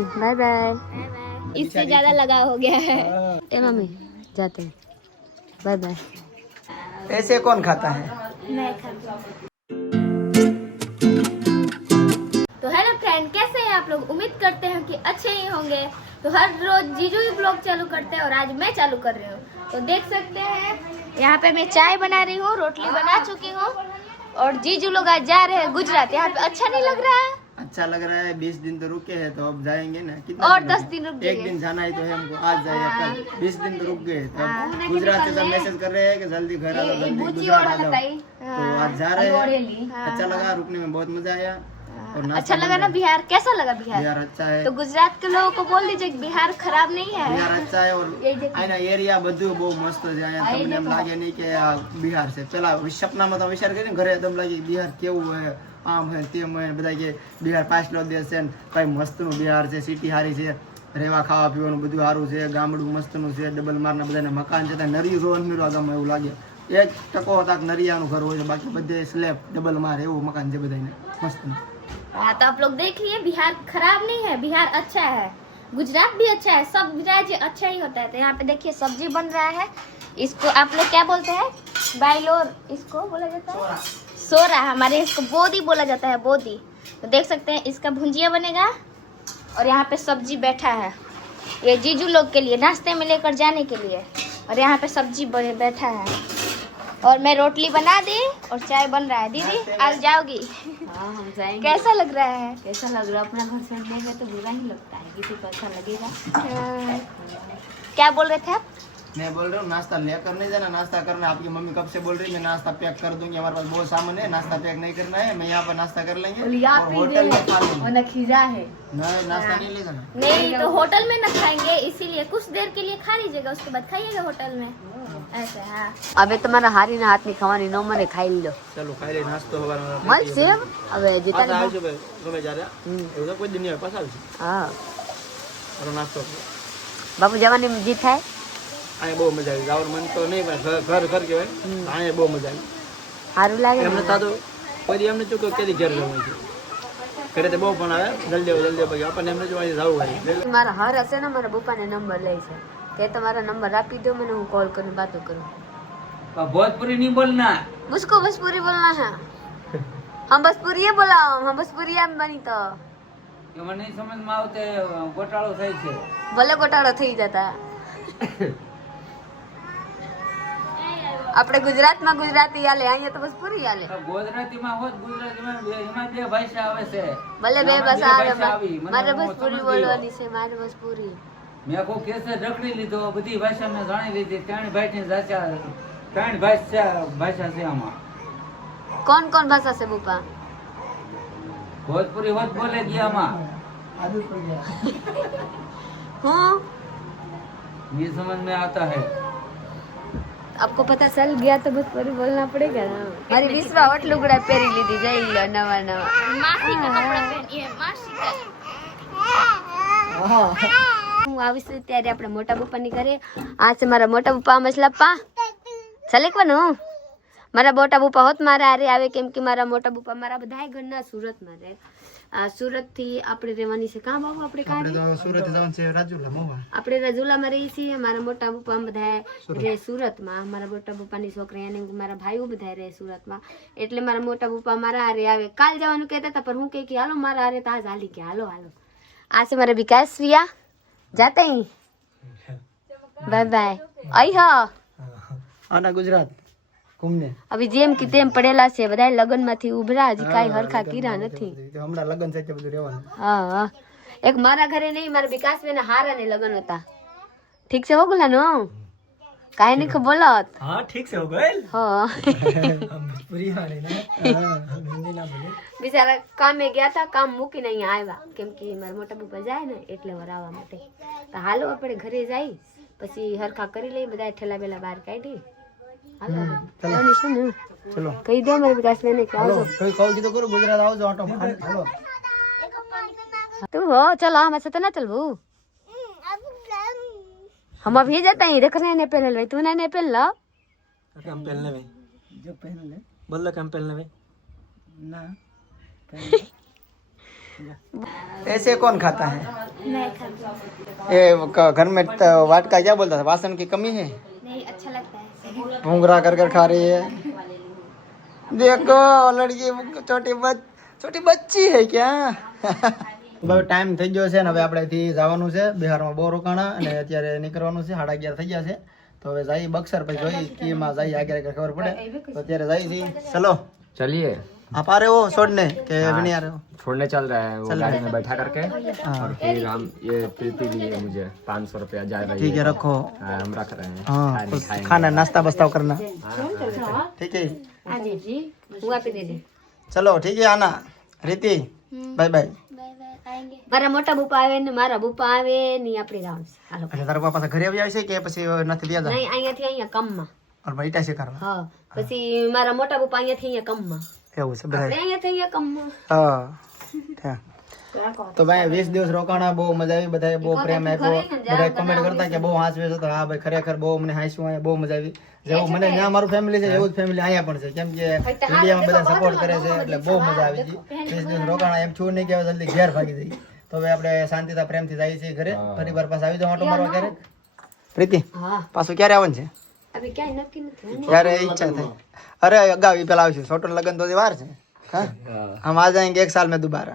Bye bye. इससे ज्यादा लगाव हो गया है। ए मम्मी जाते हैं, बाय बाय। ऐसे कौन खाता है? मैं खाता हूँ। तो हेलो फ्रेंड, कैसे हैं आप लोग? उम्मीद करते हैं कि अच्छे ही होंगे। तो हर रोज जीजू ही ब्लॉग चालू करते हैं और आज मैं चालू कर रही हूँ। तो देख सकते हैं यहाँ पे मैं चाय बना रही हूँ, रोटली बना चुकी हूँ और जीजू लोग आज जा रहे हैं गुजरात। यहाँ पे अच्छा नहीं लग रहा है? अच्छा लग रहा है। 20 दिन तो रुके हैं तो अब जाएंगे ना। कितना और दिन 10 दिन रुक एक दिन जाना है तो है हमको, आज जाए कल। 20 दिन तो रुक गए तो अब गुजरात से सब मैसेज कर रहे हैं कि जल्दी घर आ जाओ, जल्दी गुजरात आ जाओ। तो आज जा रहे हैं। अच्छा लगा, रुकने में बहुत मजा आया। और अच्छा लगा ना? बिहार कैसा लगा? बिहार अच्छा है। तो गुजरात के लोगों को बोल दीजिए बिहार खराब नहीं है, बिहार अच्छा है। और आना एरिया બધું બહુ મસ્ત છે અહીંયા। તમને એમ લાગે નહીં કે આ બિહાર છે। પેલા સપનામાં તો વિચાર કરીને ઘરે એકદમ લાગે બિહાર કેવું હોય, આમ હે તેમ હે, બધા કે બિહાર પાછલો દેશ છે ને કઈ મસ્તનું બિહાર છે, સિટી સારી છે, રહેવા ખાવા પીવાનું બધું સારું છે, ગામડું મસ્તનું છે, ડબલ મારના બધાના મકાન છે, ત્યાં નરિયું જોવાનું મેળવા ગામમાં એવું લાગે। 1% તાક નરિયાનું ઘર હોય છે, બાકી બધે સ્લેબ ડબલ માર એવું મકાન છે બધાને મસ્ત। हाँ, तो आप लोग देख लिए बिहार खराब नहीं है, बिहार अच्छा है, गुजरात भी अच्छा है, सब राज्य अच्छा ही होता है। तो यहाँ पे देखिए सब्जी बन रहा है। इसको आप लोग क्या बोलते हैं? बाइलोर इसको बोला जाता है, सोरा। हमारे इसको बोदी बोला जाता है, बोदी। तो देख सकते हैं इसका भुंजिया बनेगा और यहाँ पे सब्जी बैठा है, ये जीजू लोग के लिए नाश्ते में लेकर जाने के लिए। और यहाँ पे सब्जी बैठा है और मैं रोटली बना दी और चाय बन रहा है। दीदी आज जाओगी? हाँ, हम जाएंगे। कैसा लग रहा है? कैसा लग रहा है? अपना घर छोड़ने में तो बुरा ही लगता है, किसी को अच्छा लगेगा। क्या बोल रहे थे आप? मैं बोल रहा हूँ नाश्ता लेकर नहीं जाना, नाश्ता करना। आपकी मम्मी कब से बोल रही है मैं नाश्ता पैक कर दूंगी, हमारे पास बहुत सामान है, नाश्ता पैक नहीं करना है। मैं यहाँ पर नाश्ता कर लेंगे और होटल में खा लेंगे। और खीरा है, नहीं नाश्ता नहीं ले जाना। नहीं तो होटल में न खाएंगे, इसीलिए कुछ देर के लिए खा लीजिएगा, उसके बाद खाइएगा होटल में। ऐसे हाँ। હવે તમારા હારીના હાથની ખાવાની ન મને ખાઈ લો। चलो खाई ले नाश्तो हमारा મળશે હવે જીતાને આવજો ભાઈ, તમે जा रहा એવું તો કોઈ દિન પાછા આવશે। હા મારો નાસ્તો બાપુ જવાની જીત થાય। આયા બહુ મજા આવી। જાવર મન તો નહીં પણ ઘર ઘર કહેવાય, આયા બહુ મજા આવી। સારું લાગે એમને તો કોઈ એમને ચૂકો કેદી ઘર જવાનું છે, ઘરે તો બહુ પણ આવે જલ્દી ભાઈ આપણને એમને જો અહીં જવું હોય। મારા હાર હશે ને મારા પપ્પાને નંબર લે છે, તે તમારા નંબર આપી દો મને, હું कॉल करूं बातों करूं। भोजपुरी नहीं बोलना, मुझको भोजपुरी बोलना है। हम भोजपुरी बोला, हम भोजपुरी बनी तो कि મને નહીં સમજમાં આવતે ગોટાળો થાય છે। ભલે ગોટાળો થઈ જતા। આપણે ગુજરાતમાં ગુજરાતી હાલે, અહીંયા તો ભોજપુરી હાલે। ગુજરાતીમાં હોત ગુજરાતીમાં એમાં બે ભાષા આવે છે, ભલે બે ભાષા આવે, આવી મારે ભોજપુરી બોલવાની છે, મારે ભોજપુરી। મેં કોઈ કેસે રખડી લીધો, બધી ભાષા મેં જાણી લીધી। ત્રણ ભાષા છે આમાં। कौन कौन भाषा से बुपा? ભોજપુરી હોત બોલે ગયા આમાં, हूँ नहीं समझ में आता है। आपको पता चल गया तो भोजपुरी बोलना पड़ेगा ना। मारी विश्वा होट लुगड़ा पेरी लीधी, जई लो नवा नवा। मासी का कपड़ा पहनिए, मासी का। હું આવીશ ત્યારે આપણે મોટા પપ્પાની ઘરે। આ છે મારા મોટા પપ્પા મસલપ્પા સલેકવાનું। મારા મોટા પપ્પા હોત મારા હારે આવે, કેમ કે મારા મોટા પપ્પા મારા બધાય ઘરના સુરતમાં રહે। સુરત થી આપણે રહેવાની છે। કાં બાબુ આપણે કાં આપણે તો સુરત જવાનું છે, રાજુલા મોવા। આપણે રાજુલામાં રહીએ છીએ। મારા મોટા પપ્પા બધા રહે સુરતમાં, મારા મોટા પપ્પાની છોકરી અને મારા ભાઈઓ બધા રહે સુરતમાં, એટલે મારા મોટા પપ્પા મારા હારે આવે। કાલ જવાનું કહેતા હતા પણ હું કહે કે હાલો મારા હારે, તો આજ હાલી ગયા, હાલો હાલો। આ છે મારા વિકાસ વિયા, જાતે ही बाय बाय। आई हा આના ગુજરાત ઘૂમને अभी जेम की तेम पड़ेला છે, બધાય લગન માંથી ઉભરા, હજી કાઈ હરખા કીરા નથી। હમણાં લગન છે તે બધું રહેવાનું। હા હા, એક મારા ઘરે નહીં, મારા વિકાસ બેન હારા ને લગન હતા। ઠીક છે હો ગુલાનો, કાઈ નહીં બોલત। हाँ ठीक से हो गए। હા पूरी हारे ना हिंदी ना बोले। બિચારા કામે ગયા હતા, કામ મૂકીને અહીંયા આવ્યા, કેમ કે મારા મોટા પપ્પા જાય ને એટલે વરાવા માટે। તો હાલો આપણે ઘરે જઈ, પછી હરખા કરી લઈ, બધા ઠેલા બેલા બહાર કાઢી। હાલો ચલો શું ને, चलो કહી દો મારી વિકાસ બેન કે हेलो આવજો। कोई कहो की तो करो गुजरात आओ जो ऑटो में। हेलो तू हो चलो, हम ऐसे तो ना चलबू, हम अभी जाते हैं। देख रहे हैं पहले तू नहीं पहन लो, हम पहनले में जो पहन ले बोल लो हम पहनले में ना ऐसे कौन खाता है? मैं खाती हूँ। ये घर में वाटका क्या बोलता था, वासन की कमी है, नहीं अच्छा लगता है। घूंघरा कर कर खा रही है। देखो लड़की छोटी बच्ची है क्या? હવે ટાઈમ થઈ ગયો છે ને હવે આપણેથી જવાનું છે બિહારમાં બહુ રોકાણા અને અત્યારે નીકળવાનું છે 11:30 થઈ ગયા છે તો હવે જઈએ બક્સર પછી જોઈ કીમાં જઈએ આગળ ખબર પડે તો અત્યારે જઈએ છીએ ચલો चलिए आप आ रहे हो छोड़ने के भी नहीं आ रहे हो छोड़ने चल रहे हैं वो चल गाड़ी रहे में बैठा करके हाँ। और फिर हम ये प्रीति दी है मुझे 500 रुपया जा रही ठीक है रखो हाँ, हम रख रहे हैं हाँ खाने कुछ खाएंगे। खाना नाश्ता बस्ता करना हाँ, ठीक है આજે જી હું આપી દેજે चलो ठीक है आना રીતિ બાય બાય बाय बाय आएंगे। મારા મોટા બુપા આવે ને મારા બુપા આવે ને આપણે જવાનું છે હાલો એટલે તારા પપ્પા પાછા ઘરે આવી જાય છે કે પછી નથી વ્યાજા નહીં અહીંયાથી અહીંયા કમમાં और ભાઈ છે કરવા હા પછી મારા મોટા બુપા અહીંયાથી અહીંયા કમમાં એવું છે બધા આપણે અહીંયાથી અહીંયા કમમાં હા ત્યાં. તો ભાઈ 20 દિવસ રોકાણા બહુ મજા આવી બધાએ બહુ પ્રેમ આપ્યો બધા કમેન્ટ કરતા કે બહુ હાંસવે છે તો હા ભાઈ ખરેખર બહુ મને હાંસ્યું અહીંયા બહુ મજા આવી જેવું મને ત્યાં મારું ફેમિલી છે એવું જ ફેમિલી અહીંયા પણ છે કેમ કે ઇન્ડિયામાં બધા સપોર્ટ કરે છે એટલે બહુ મજા આવી ગઈ 20 દિવસ રોકાણા એમ છું નહીં કે હવે જલ્દી ઘેર ભાગી જઈએ તો હવે આપણે શાંતિથી પ્રેમથી જઈએ છીએ ઘરે પરિવાર પાસે આવી જાવ આટો મારવા ક્યારેક પ્રીતિ હા પાછું ક્યારે આવવાનું છે હવે ક્યાંય નક્કી નથી ત્યારે ઈચ્છા થાય અરે અગાઉ પેલા આવશું છોટો લગન તો વાર છે हाँ हम आ जाएंगे 1 साल में दोबारा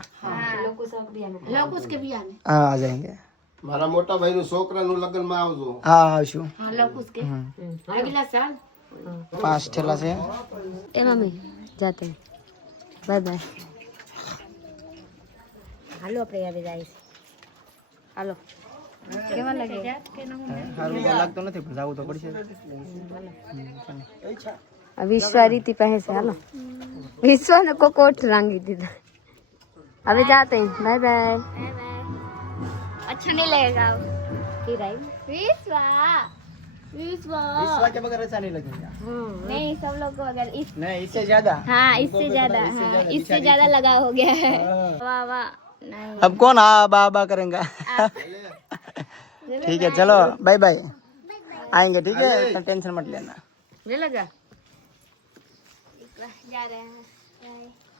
લોકો સબ બિયાને લોકો કે બિયાને हाँ आ जाएंगे મારા મોટા ભાઈનું છોકરાનું લગ્નમાં આવજો हाँ આવશું હા લોકો કે આગલા સાલ 5 ठेला से એ મમ્મી જાતે બાય બાય હાલો આપણે આવી જાય હાલો કેવા લાગે સારું લાગતો નથી પણ જાવું તો પડશે વિશ્વા રીતિ પાસે હાલો વિશ્વા ને કોટ રાંગી દીધા હવે જાતે બાય બાય बाय बाय। अच्छा नहीं लगेगा अब। फिर आई विश्वा विश्वा विश्वा के बगैर अच्छा नहीं लगेगा नहीं सब लोग को अगर इस नहीं इससे ज्यादा हाँ इससे ज्यादा इससे हाँ ज्यादा इससे ज्यादा लगाव हो गया है हाँ। वाह वाह नहीं अब कौन आ बा बा करेंगे ठीक है चलो बाय बाय आएंगे ठीक है तो टेंशन मत लेना ले लगा जा रहे हैं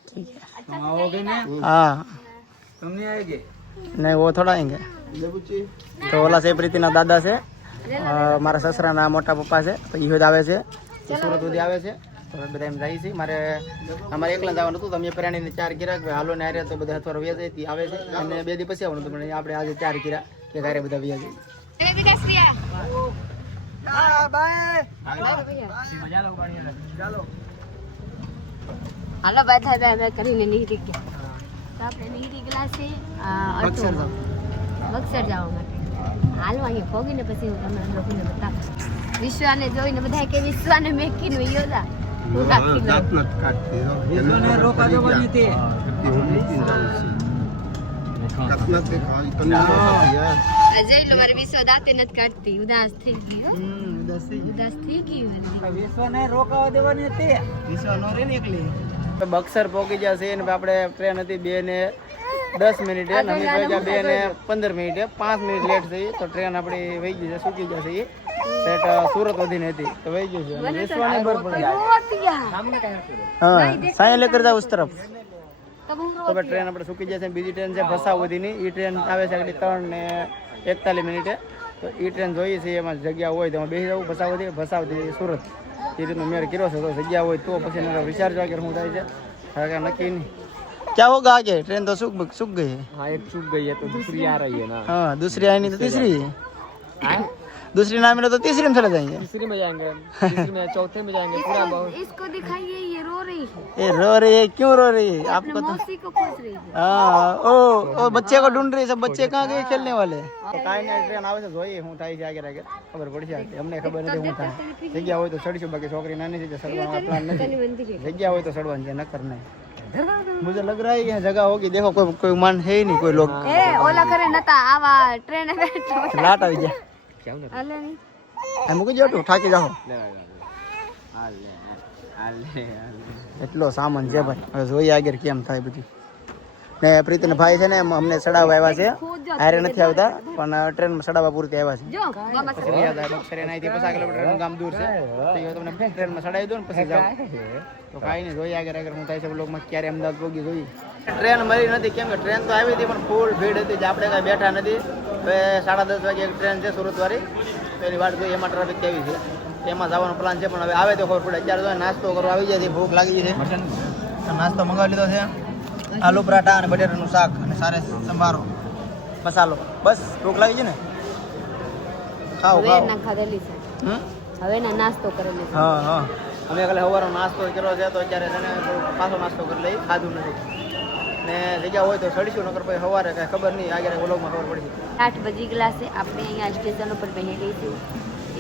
ठीक है तुम आओगे ना हाँ तुम नहीं आएगे नहीं वो थोड़ा आएंगे તો ઓલા છે પ્રીતિના દાદા છે મારા સસરાના મોટા પપ્પા છે તો ઈ જ આવે છે ઈ સુરત સુધી આવે છે તો બધા એમ જાય છે મારે અમારે એકલા જવાનું હતું તો અમે પ્રાણીને 4 કિરા કે હાલો ને આરે તો બધા અથવારો વ્યા જાય તી આવે છે અને 2 દી પછી આવવાનું હતું પણ આપણે આજે 4 કિરા કે ઘરે બધા વ્યા જાય હા બાય હાલો બાય થાય બાય કરીને નીકળી ગયા તો આપણે નીકળી ગયા છે બક્સર જાવ બક્સર જવા માટે હાલો અહીંયા પહોંચીને પછી હું તમને લોકોને બતાવું વિશ્વાને જોઈને બધા કે વિશ્વાને મેકીને યોદા હું રાખી લઉં જાત નથી કાઢતી હો. વિશ્વને રોકા દેવાની તે હું મૂકી જાઉં છું. જાત નથી ખાવી, તમને ન ખાતી, યાર. જઈ લો મારી વિશ્વા દાંતે નથી કાઢતી ઉદાસ થઈ ગઈ હો. ઉદાસ થઈ ગઈ બધી. વિશ્વને રોકાવા દેવાની તે બક્સર પહોંચી ગયા છે અને આપણે ટ્રેન હતી 2 ને 10 મિનિટે અને અમે પહોંચ્યા 2 ને 15 મિનિટે 5 મિનિટ લેટ થઈ તો ટ્રેન આપણી વહી ગઈ છે સૂકી ગયા છે સેટ સુરત વધીને હતી તો વહી ગયું છે અને વિશ્વાની બરફ પડી જાય હા સાય લેકર જાવ ઉસ તરફ તો હવે ટ્રેન આપણે સૂકી જાય છે બીજી ટ્રેન છે ભસાવદીની એ ટ્રેન આવે છે આગળ 3 ને 41 મિનિટે તો એ ટ્રેન જોઈએ છે એમાં જગ્યા હોય તો એમાં બેસી જવું ભસાવદી સુરત એ રીતનો મેળ કર્યો છે તો જગ્યા હોય તો પછી એનો વિચારજો કે શું થાય છે હવે નક્કી નહીં क्या होगा आगे ट्रेन तो सूख गई है हाँ एक चूक गई है तो दूसरी आ रही है ना हाँ दूसरी आई नहीं तो तीसरी दूसरी ना मिले तो तीसरी में चले जाएंगे तीसरी में जाएंगे तीसरी में चौथे में जाएंगे पूरा बहुत इसको दिखाइए ये रो रही है ये रो रही है क्यों रो रही है आपको तो मौसी को खोज रही है हाँ ओ बच्चे को ढूंढ रही है सब बच्चे कहाँ गए खेलने वाले तो કાઈ નહીં ટ્રેન આવે છે જોઈએ હું થાય છે આગળ આગળ ખબર પડશે અમને ખબર નથી હું થાય જગ્યા હોય તો ચડીશું બાકી છોકરી નાની છે ચડવાનો પ્લાન નથી જગ્યા હોય તો ચડવાનું છે નકર નહીં मुझे लग रहा है यहाँ जगह होगी देखो कोई मन है ही नहीं कोई लोग ए ओला करे नता आवा ट्रेन बैठो लाट આવી ગયા अले नहीं આ મૂકી જો તું થાકી જાઓ એટલો સામાન છે ભાઈ હવે જોઈએ આગળ કેમ થાય બધું ને પ્રીતિના ભાઈ છે ને અમને ચડાવવા આવ્યા છે, હારે નથી આવતા પણ ટ્રેનમાં ચડાવવા પૂરતી આવ્યા છે. જો મામા પછી યાદ આવે બક્સરે નાઈથી 50 કિલોમીટરનું ગામ દૂર છે, તો એ તમને ટ્રેનમાં ચડાવી દો ને પછી જાઓ. તો કાંઈ નહીં, જોઈએ આગળ આગળ હું થાય છે બ્લોગમાં ક્યારે અમદાવાદ પહોંચી જોઈએ. ટ્રેન મળી નથી, કેમ કે ટ્રેન તો આવી હતી પણ ફૂલ ભીડ હતી, જે આપણે કાંઈ બેઠા નથી. હવે 10:30 વાગે એક ટ્રેન છે સુરતવાળી, તો એની વાટ જોઈએ, એમાં ટ્રાફિક કેવી છે, એમાં જવાનો પ્લાન છે. પણ હવે આવે તો ખબર પડે. અત્યારે તો નાસ્તો કરવા આવી જાય છે, ભૂખ લાગી છે. નાસ્તો મંગાવી લીધો છે, આલુ પરાઠા અને બટેટાનું શાક અને સારે સંભારો મસાલો. બસ ભૂખ લાગી છે ને, ખાઓ હવે ખાઓ. ના ખાધેલી છે, હમ? હવે ના નાસ્તો કરેલી છે. હા હા, અમે કાલે સવારનો નાસ્તો કર્યો છે, તો અત્યારે છે ને થોડું પાછો નાસ્તો કરી લઈ, ખાધું નથી. ને જગ્યા હોય તો ચડીશું, નકર પછી સવારે કાંઈ ખબર નહીં, આગળ વ્લોગમાં ખબર પડી. 8 બજી ગયેલા છે, આપણે અહીંયા સ્ટેશન ઉપર બેસી ગઈ છું.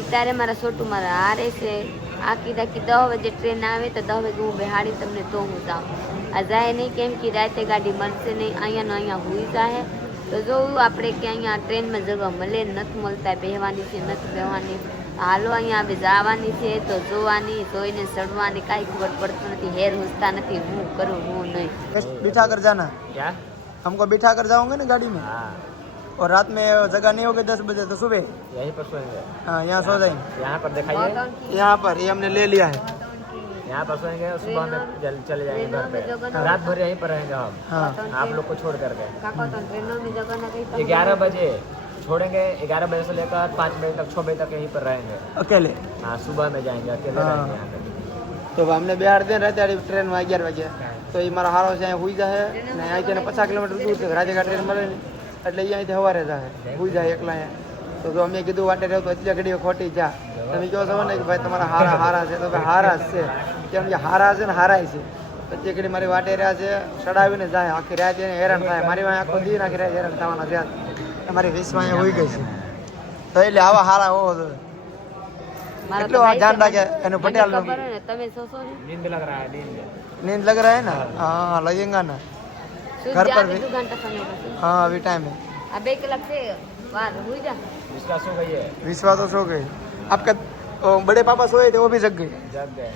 ત્યારે મારા છોટું મારા હારે છે. આ કીધા કે 10 વાગે ટ્રેન આવે તો 10 વાગે હું બેહાડી તમને તો હું જાઉં. આ જાય નહીં, કેમ કે રાતે ગાડી મળશે નહીં, અહીંયાનો અહીંયા હોઈ જાય. તો જોવું આપણે કે અહીંયા ટ્રેનમાં જગા મળે, નથી મળતા, બેહવાની છે નથી બેહવાની. હાલો અહીંયા હવે જવાની છે, તો જોવાની, જોઈને ચડવાની, કાંઈ ખબર પડતું નથી, હેર હુસતા નથી, હું કરું હું નહીં. बिठा कर जाना, क्या? हमको बिठा कर जाओगे ना गाड़ी में, हाँ, और रात में जगह नहीं होगी 10 बजे तो सुबह यहीं पर सोएंगे. हाँ यहाँ सो जाएंगे. यहाँ पर दिखाइए, यहाँ पर ये हमने ले लिया है. यहाँ पर सोएंगे और सुबह में चले जाएंगे घर पे. रात भर यहीं पर रहेंगे हम, हाँ आप लोग को छोड़ करके. કાકા તો ટ્રેનોની જગા ના કઈ 11 बजे छोड़ेंगे, 11 बजे से लेकर 5 बजे तक 6 बजे तक यहीं पर रहेंगे. अकेले. हाँ, सुबह में जाएंगे, अकेले हाँ. रहेंगे यहाँ पे. તો અમને બેહાડ દે રાતે ટ્રેન માં 11 વાગે, તો એ મારો હારો છે, અહીંયા હુઈ જાય ને. અહીંથી 50 કિલોમીટર દૂર છે, રાતે ટ્રેન મળે ને એટલે એ અહીંથી સવારે જાય, હુઈ જાય એકલા અહીંયા. તો અમે કીધું વાટે રહેતો એટલે ઘડીઓ ખોટી જા. તમે કહો છો ને કે ભાઈ તમારા હારા હારા છે, તો ભાઈ હારા જ છે, કેમ કે હારા છે ને હારાય છે. પછી ઘડી મારી વાટે રહ્યા છે, ચડાવીને જાય, આખી રાત એને હેરાન થાય. મારી વાંહે આખો દી નાખી રહ્યા હેરાન થવાના છે. તમારી 20 વાંહે હોઈ ગઈ છે, તો એટલે આવા હારા હોવો જોઈએ. એટલો ધ્યાન રાખે એનું પટેલ નું. તમે સોસો नींद लग रहा है, नींद. नींद लग रहा है ना, हाँ लगेगा ना. घर पर भी. 2 ઘંટા સમય પછી हाँ अभी टाइम है. આ 2 કલાક છે વાર હોઈ જા. इसका सो गई है, विश्वा तो सो गई. आपका बड़े पापा सोए थे, वो भी जग गए. जग गए.